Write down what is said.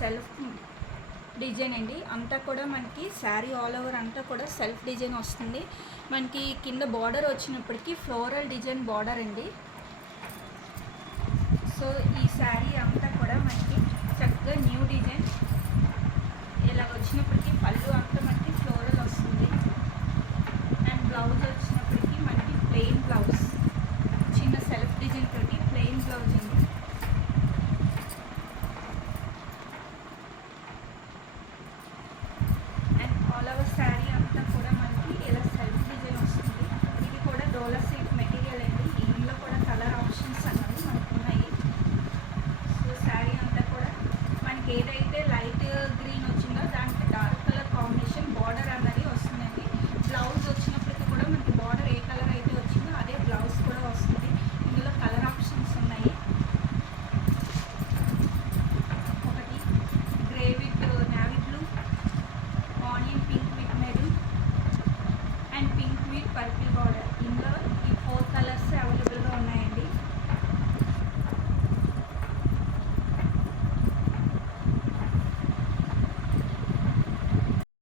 Self design అండి. అంతా కూడా మనకి శారీ ఆల్ ఓవర్ అంతా కూడా సెల్ఫ్ డిజైన్ వస్తుంది. మనకి కింద బార్డర్ వచ్చినప్పటికీ ఫ్లోరల్ డిజైన్ బార్డర్ అండి. సో ఈ శారీ అంతా కూడా మనకి చక్కగా న్యూ డిజైన్ ఇలా వచ్చినప్పటికీ పళ్ళు అంతా మనకి ఫ్లోరల్ వస్తుంది. అండ్ బ్లౌజ్ వచ్చినప్పటికీ మనకి ప్లెయిన్ బ్లౌజ్.